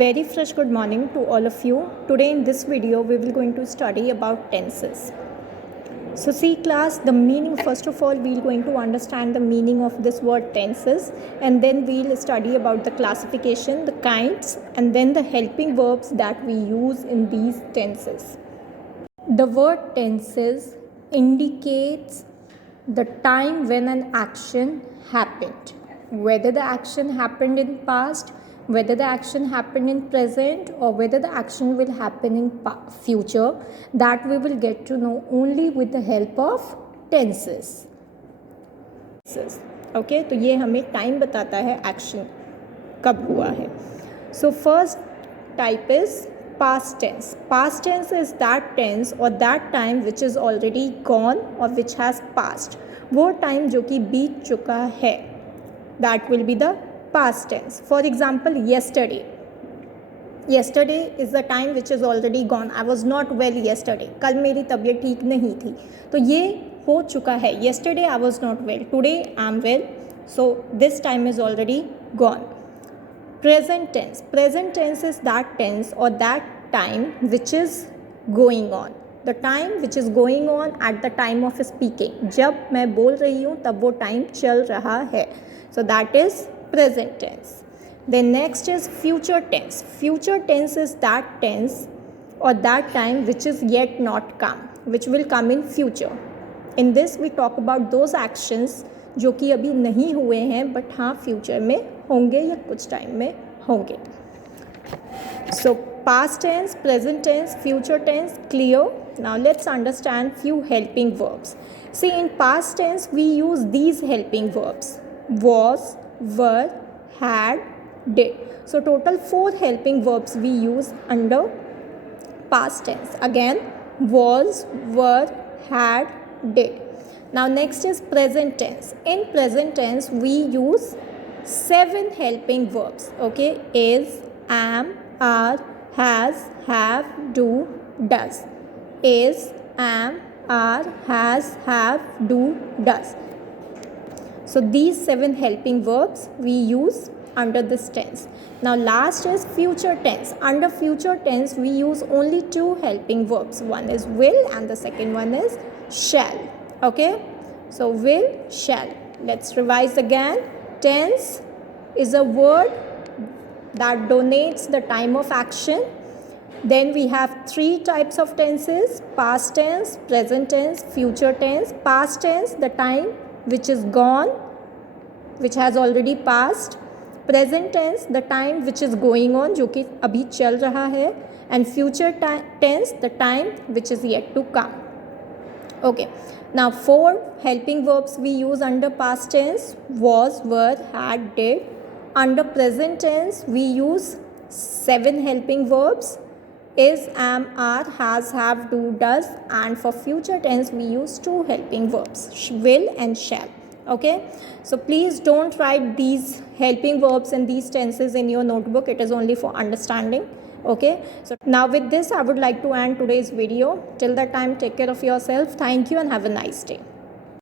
Very fresh good morning to all of you. Today in this video we will going to study about tenses. So see class, the meaning, first of all we are going to understand the meaning of this word tenses, and then we will study about the classification, the kinds, and then the helping verbs that we use in these tenses. The word tenses indicates the time when an action happened, whether the action happened in past, whether the action happened in present, or whether the action will happen in future. That we will get to know only with the help of tenses. Okay, तो ये हमें time बताता है action कब हुआ है. So first type is past tense. Past tense is that tense or that time which is already gone or which has passed. वो time जो कि बीत चुका है, that will be the past tense. For example, yesterday. Yesterday is the time which is already gone. I was not well yesterday. कल मेरी तबीयत ठीक नहीं थी, तो ये हो चुका है. Yesterday I was not well. Today I am well. So this time is already gone. Present tense. Present tense is that tense or that time which is going on. The time which is going on at the time of speaking. जब मैं बोल रही हूँ तब वो time चल रहा है. So that is present tense. Then next is future tense. Future tense is that tense or that time which is yet not come, which will come in future. In this we talk about those actions जो कि अभी नहीं हुए हैं but हाँ future में होंगे या कुछ टाइम में होंगे. So past tense, present tense, future tense, clear. Now let's understand few helping verbs. See, in past tense we use these helping verbs: was, were, had, did. So total 4 helping verbs we use under past tense. Again, was, were, had, did. Now next is present tense. In present tense we use 7 helping verbs. Okay, is, am, are, has, have, do, does. Is, am, are, has, have, do, does. So these 7 helping verbs we use under this tense. Now last is future tense. Under future tense we use only 2 helping verbs. One is will and the second one is shall. Okay, so will, shall. Let's revise again. Tense is a word that denotes the time of action. Then we have 3 types of tenses: past tense, present tense, future tense. Past tense, the time which is gone, which has already passed. Present tense, the time which is going on, जो कि अभी चल रहा है. And future tense, the time which is yet to come. Okay, now 4 helping verbs we use under past tense: was, were, had, did. Under present tense we use 7 helping verbs: is, am, are, has, have, do, does. And for future tense we use 2 helping verbs: will and shall. Okay, so please don't write these helping verbs and these tenses in your notebook. It is only for understanding. Okay, so now with this I would like to end today's video. Till that time, take care of yourself. Thank you and have a nice day.